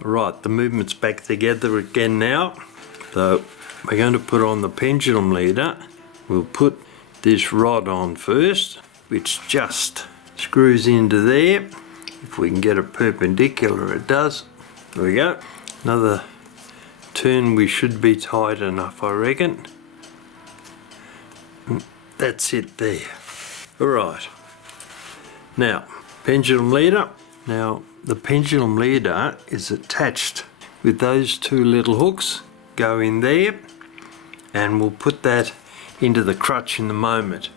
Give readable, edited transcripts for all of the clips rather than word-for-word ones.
Right, the movement's back together again now. So we're going to put on the pendulum leader. We'll put this rod on first, which just screws into there. If we can get it perpendicular, it does. There we go. Another turn, we should be tight enough, I reckon. That's it there. Alright. Now, pendulum leader. Now, the pendulum leader is attached with those two little hooks. Go in there, and we'll put that into the crutch in a moment.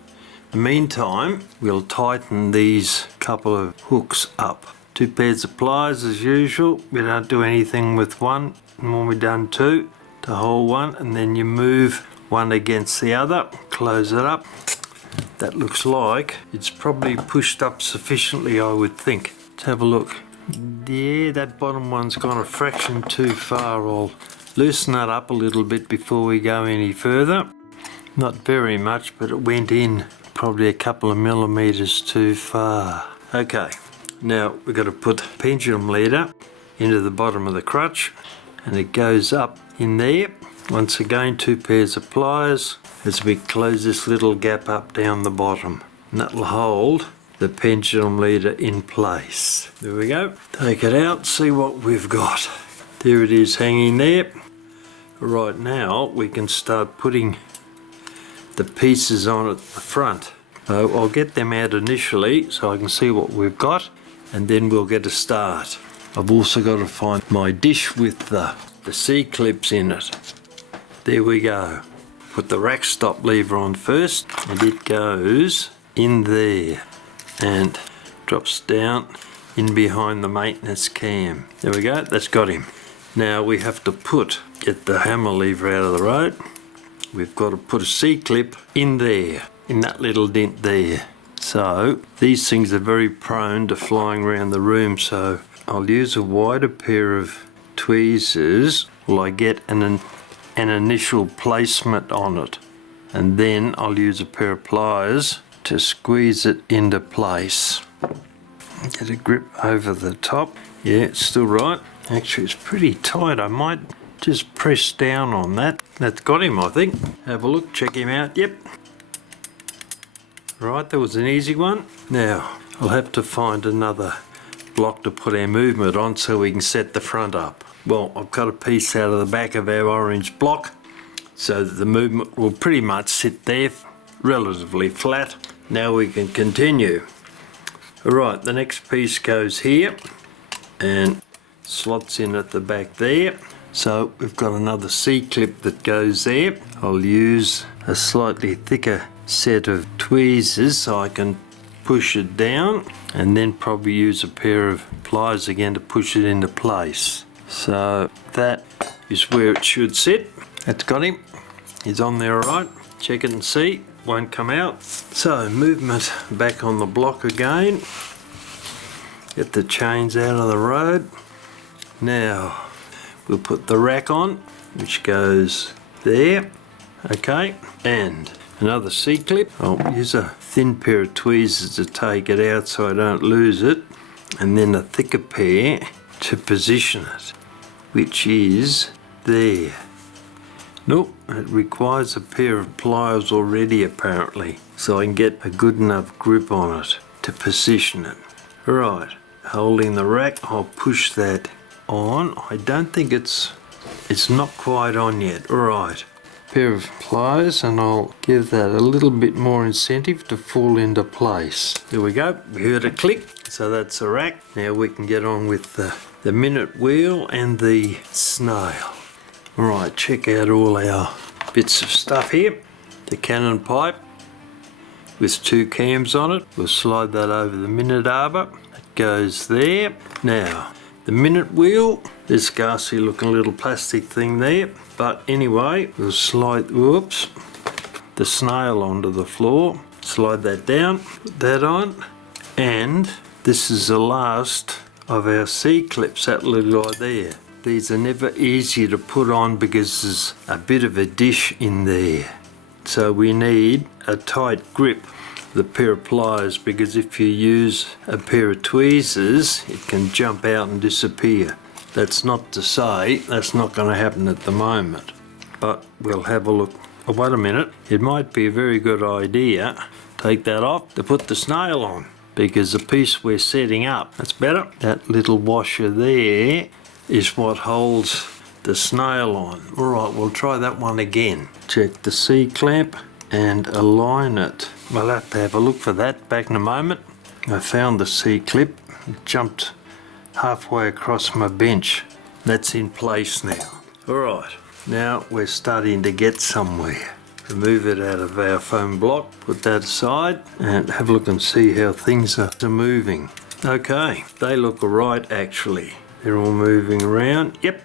In the meantime, we'll tighten these couple of hooks up. 2 pairs of pliers as usual. We don't do anything with one, and when we've done 2, to hold one, and then you move one against the other, close it up. That looks like it's probably pushed up sufficiently, I would think. Let's have a look. Yeah, that bottom one's gone a fraction too far. I'll loosen that up a little bit before we go any further. Not very much, but it went in probably a couple of millimeters too far. Okay, now we've got to put the pendulum leader into the bottom of the crutch, and it goes up in there. Once again, 2 pairs of pliers as we close this little gap up down the bottom, and that will hold the pendulum leader in place. There we go. Take it out, see what we've got. There it is hanging there. Right, now we can start putting the pieces on at the front. So I'll get them out initially so I can see what we've got, and then we'll get a start. I've also got to find my dish with the C-clips in it. There we go. Put the rack stop lever on first, and it goes in there and drops down in behind the maintenance cam. There we go, that's got him. Now we have to get the hammer lever out of the road. We've got to put a C-clip in there, in that little dent there. So these things are very prone to flying around the room, so I'll use a wider pair of tweezers while I get an initial placement on it, and then I'll use a pair of pliers to squeeze it into place. Get a grip over the top. Yeah, it's still right. Actually, it's pretty tight. I might just press down on that. That's got him, I think. Have a look, check him out. Yep. Right, that was an easy one. Now, I'll have to find another block to put our movement on so we can set the front up. Well, I've cut a piece out of the back of our orange block so that the movement will pretty much sit there relatively flat. Now we can continue. Alright, the next piece goes here and slots in at the back there. So we've got another C-clip that goes there. I'll use a slightly thicker set of tweezers so I can push it down, and then probably use a pair of pliers again to push it into place. So that is where it should sit. That's got him. He's on there all right. Check it and see. Won't come out. So movement back on the block again. Get the chains out of the road. Now we'll put the rack on, which goes there. Okay, and another C-clip. I'll use a thin pair of tweezers to take it out so I don't lose it, and then a thicker pair to position it, which is there. Nope, it requires a pair of pliers already apparently, so I can get a good enough grip on it to position it. Right, holding the rack, I'll push that on. I don't think it's not quite on yet. Alright, pair of pliers, and I'll give that a little bit more incentive to fall into place. There we go, we heard a click, so that's the rack. Now we can get on with the minute wheel and the snail. Alright, check out all our bits of stuff here. The cannon pipe with 2 cams on it. We'll slide that over the minute arbor. It goes there. Now, the minute wheel, this ghastly looking little plastic thing there. But anyway, we'll slide, the snail onto the floor. Slide that down, put that on. And this is the last of our C-clips, that little guy there. These are never easy to put on because there's a bit of a dish in there. So we need a tight grip with a pair of pliers, because if you use a pair of tweezers, it can jump out and disappear. That's not to say that's not going to happen at the moment, but we'll have a look. Oh, wait a minute, it might be a very good idea, take that off, to put the snail on, because the piece we're setting up, that's better. That little washer there is what holds the snail on. Alright, we'll try that one again. Check the C-clamp and align it. We'll have to have a look for that back in a moment. I found the C-clip, jumped halfway across my bench. That's in place now. Alright, now we're starting to get somewhere. Remove it out of our foam block, put that aside, and have a look and see how things are moving. Okay, they look alright actually. They're all moving around. Yep.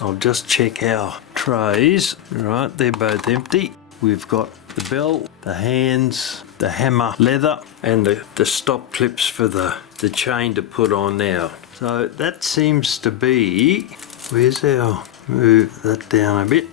I'll just check our trays. Alright, they're both empty. We've got the bell, the hands, the hammer leather, and the stop clips for the chain to put on now. So that seems to be, where's our, move that down a bit.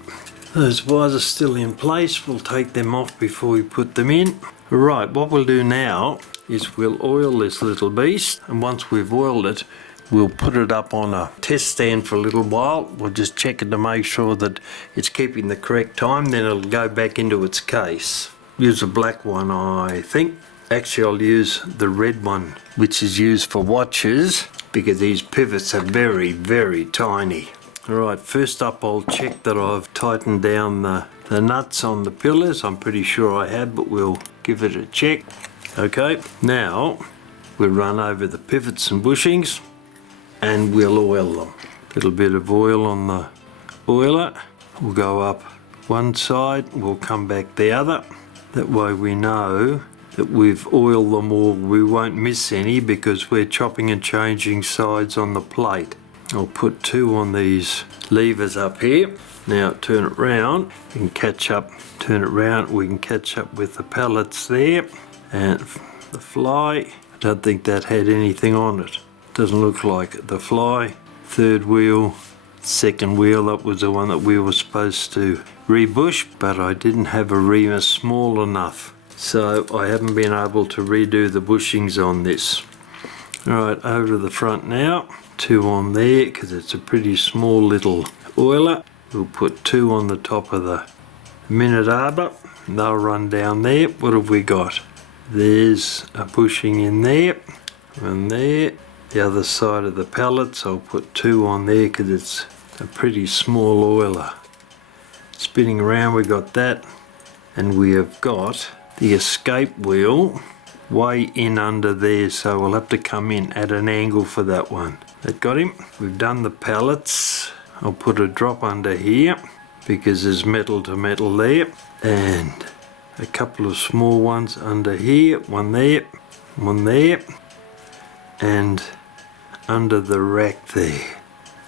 Those wires are still in place, we'll take them off before we put them in. Right, what we'll do now is we'll oil this little beast, and once we've oiled it, we'll put it up on a test stand for a little while. We'll just check it to make sure that it's keeping the correct time, then it'll go back into its case. Use a black one, I think. Actually, I'll use the red one, which is used for watches, because these pivots are very, very tiny. Alright, first up I'll check that I've tightened down the nuts on the pillars. I'm pretty sure I have, but we'll give it a check. Okay, now we'll run over the pivots and bushings and we'll oil them. A little bit of oil on the oiler. We'll go up one side, we'll come back the other. That way we know that we've oiled them all. We won't miss any because we're chopping and changing sides on the plate. I'll put 2 on these levers up here. Now turn it round, we can catch up, turn it round, we can catch up with the pallets there. And the fly, I don't think that had anything on it. Doesn't look like it. The fly, third wheel, second wheel, that was the one that we were supposed to rebush, but I didn't have a reamer small enough. So I haven't been able to redo the bushings on this. Alright, over to the front now. 2 on there because it's a pretty small little oiler. We'll put 2 on the top of the minute arbor. They'll run down there. What have we got? There's a bushing in there and there. The other side of the pallets, I'll put 2 on there because it's a pretty small oiler. Spinning around, we got that, and we have got the escape wheel way in under there, so we'll have to come in at an angle for that one. That got him. We've done the pallets. I'll put a drop under here because there's metal to metal there, and a couple of small ones under here, one there, and under the rack there.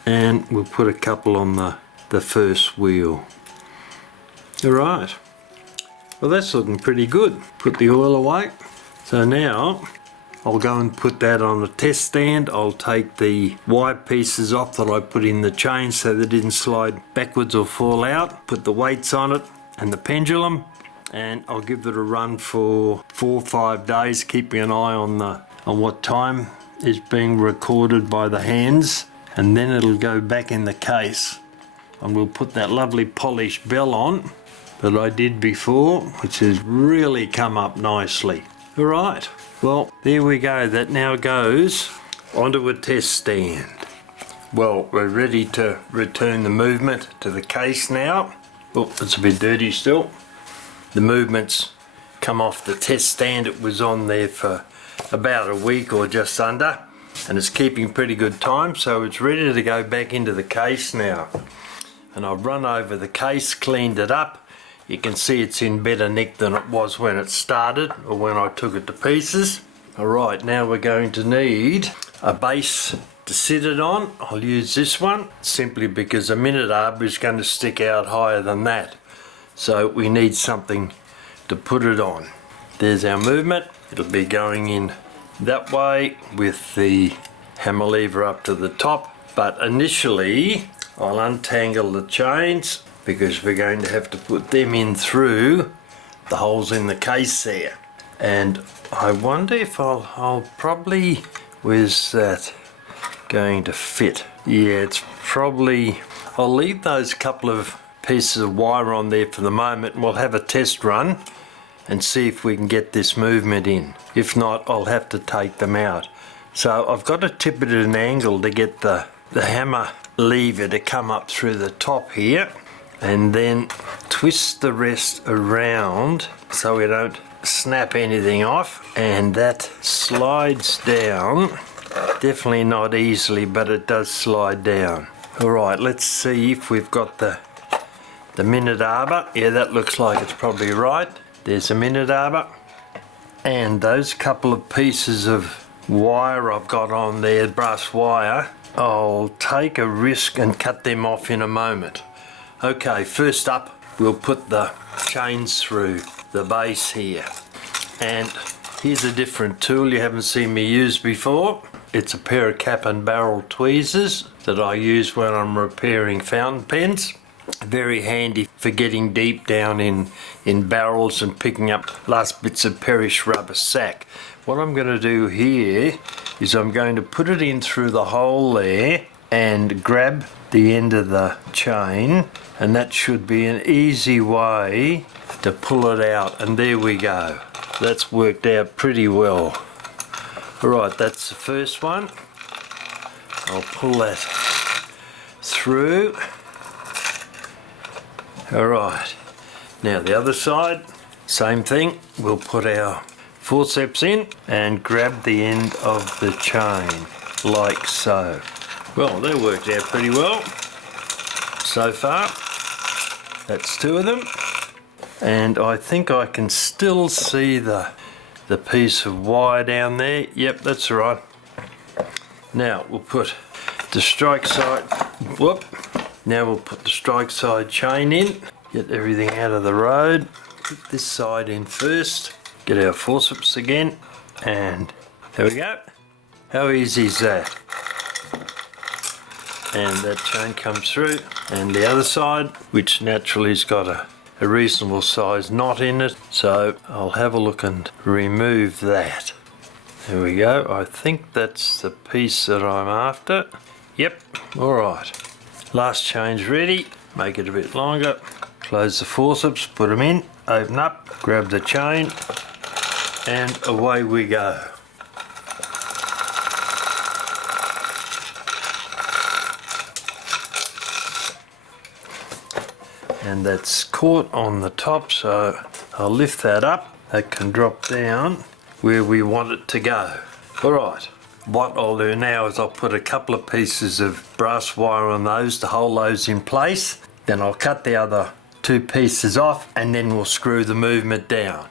And we'll put a couple on the first wheel. Alright, well that's looking pretty good. Put the oil away. So now I'll go and put that on a test stand. I'll take the wire pieces off that I put in the chain so they didn't slide backwards or fall out. Put the weights on it and the pendulum, and I'll give it a run for 4 or 5 days, keeping an eye on what time is being recorded by the hands, and then it'll go back in the case and we'll put that lovely polished bell on that I did before, which has really come up nicely. Alright, well there we go, that now goes onto a test stand. Well, we're ready to return the movement to the case now. Oh, it's a bit dirty still. The movement's come off the test stand. It was on there for about a week or just under, and it's keeping pretty good time, so it's ready to go back into the case now. And I've run over the case, cleaned it up. You can see it's in better nick than it was when it started or when I took it to pieces. Alright, now we're going to need a base to sit it on. I'll use this one simply because a minute arbor is going to stick out higher than that. So we need something to put it on. There's our movement. It'll be going in that way with the hammer lever up to the top. But initially I'll untangle the chains because we're going to have to put them in through the holes in the case there. And I wonder if I'll probably, where's that going to fit? Yeah, it's probably... I'll leave those couple of pieces of wire on there for the moment and we'll have a test run and see if we can get this movement in. If not, I'll have to take them out. So I've got to tip it at an angle to get the hammer lever to come up through the top here, and then twist the rest around so we don't snap anything off, and that slides down. Definitely not easily, but it does slide down. Alright, let's see if we've got the minute arbor. Yeah, that looks like it's probably right. There's a minute arbor. And those couple of pieces of wire I've got on there, brass wire, I'll take a risk and cut them off in a moment. Okay, first up, we'll put the chains through the base here. And here's a different tool you haven't seen me use before. It's a pair of cap and barrel tweezers that I use when I'm repairing fountain pens. Very handy for getting deep down in barrels and picking up last bits of perish rubber sack. What I'm going to do here is I'm going to put it in through the hole there and grab the end of the chain, and that should be an easy way to pull it out, and there we go. That's worked out pretty well. Alright, that's the first one. I'll pull that through. Alright, now the other side, same thing. We'll put our forceps in and grab the end of the chain, like so. Well, that worked out pretty well so far. That's two of them. And I think I can still see the piece of wire down there. Yep, that's right. Now we'll put the strike side, now we'll put the strike side chain in, get everything out of the road, put this side in first, get our forceps again, and there we go. How easy is that? And that chain comes through, and the other side, which naturally has got a reasonable size knot in it, so I'll have a look and remove that. There we go. I think that's the piece that I'm after. Yep, alright. Last chain's ready. Make it a bit longer. Close the forceps, put them in, open up, grab the chain, and away we go. And that's caught on the top, so I'll lift that up. That can drop down where we want it to go. Alright, what I'll do now is I'll put a couple of pieces of brass wire on those to hold those in place. Then I'll cut the other two pieces off and then we'll screw the movement down.